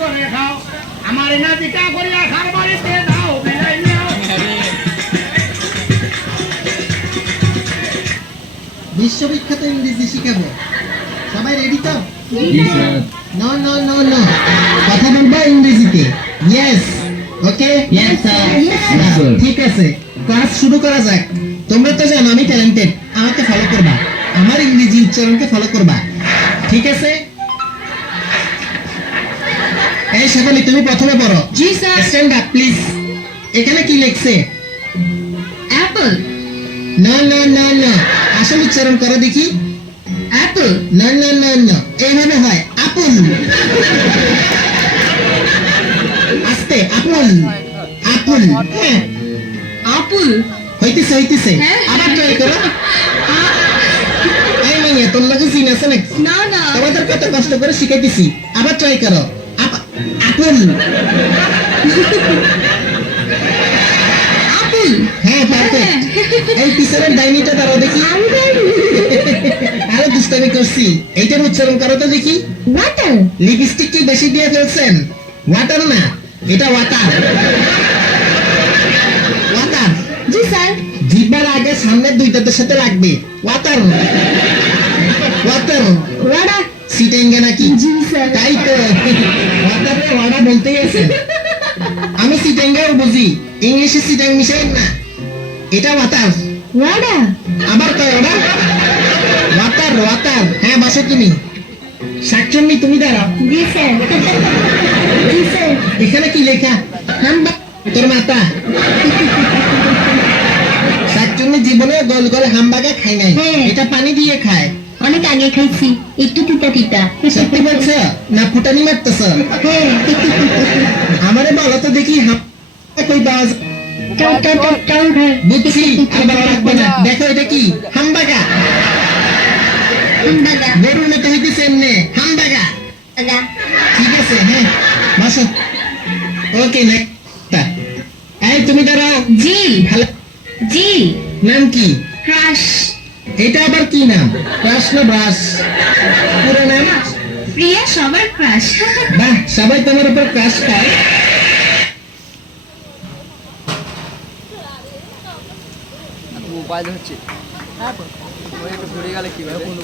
ঘরে খাও। আমার না পিঠা করিয়া খার বাড়িতে দাও বিলাই নিও। বিশ্ববিখ্যাত ইংরেজি শিখাবো। সবাই রেডি তো? নো নো নো নো কথা বলব ইংরেজিতে? Yes okay. ঠিক আছে। ক্লাস শুরু করা যাক। তোমরা তো জানো আমি ট্যালেন্টেড আমাকে ফলো করবা। আমার ইংরেজি উচ্চারণকে ফলো করবা। ঠিক আছে? এই সকলে তুমি প্রথমে পড়ো। জি স্যার স্ট্যান্ড আপ প্লিজ এখানে কি লেখছে? অ্যাপল না না না না আসল উচ্চারণ করো দেখি। অ্যাপল না না না না এইভাবে হয়। আপন। আস্তে আপন। আপন হ্যাঁ। আপুল হইতেছে হইতেছে। হ্যাঁ। আবার ট্রাই করো। এই মাইয়া তোর লাগে সিন আছে নাকি? না না। তোমাদের কত কষ্ট করে শিখাইতেছি। আবার ট্রাই করো। আপ- আপন আপুল? হ্যাঁ পারফেক্ট এই পিছনের ডাইনিটা দাঁড়াও দেখি। আরও দুষ্টামি করছি। এইটার উচ্চারণ করো তো দেখি। ওয়াটার লিপস্টিক কি বেশি দিয়ে ফেলছেন? ওয়াটার না এটা ওয়াটার ওয়াটার জি স্যার। জিব্বার আগে সামনের দুইটাতে সাথে লাগবে। ওয়াটার ওয়াটার ওয়াডা সিটেঙ্গে নাকি? তাই তো। ওয়াটার রে ওয়াডা বলতেই আছে। আমি সিটেঙ্গেও বুঝি। ইংলিশে সিটেং মিশাই না। এটা ওয়াটার ওয়াডা আবার কয় ওরা ওয়াটার ওয়াটার হ্যাঁ বসো তুমি। শাকচন্নি তুমি দাঁড়াও। জি স্যার। জি স্যার। এখানে কি লেখা? হাম্বা তোর মাতা। শাকচুন্নি জীবনে গোল গোল হামবাগা খাই নাই। হ্যাঁ। এটা পানি দিয়ে খায়। অনেক আগে খাইছি একটু তিতা তিতা। সত্যি বলছ? না ফুটানি মারতেছ? হ্যাঁ। আমারে বলো তো দেখি কই বুঝছি লাগবে না। দেখো এটা কি? হামবাগা। হাম্বাগা। এমনি। হামবাগা। ঠিক আছে হ্যাঁ বসো। ওকে নেক্সট এই তুমি দাঁড়াও। জি। ভালো জি। নাম কি? ক্রাশ। এটা আবার কি নাম? ক্রাশ না ব্রাশ? পুরো নাম? প্রিয়া সবার ক্রাশ। বাহ সবাই তোমার উপর ক্রাশ খায় মোবাইল হচ্ছে। ওই ঘুরে গেলে কি ভাবে বন্ধু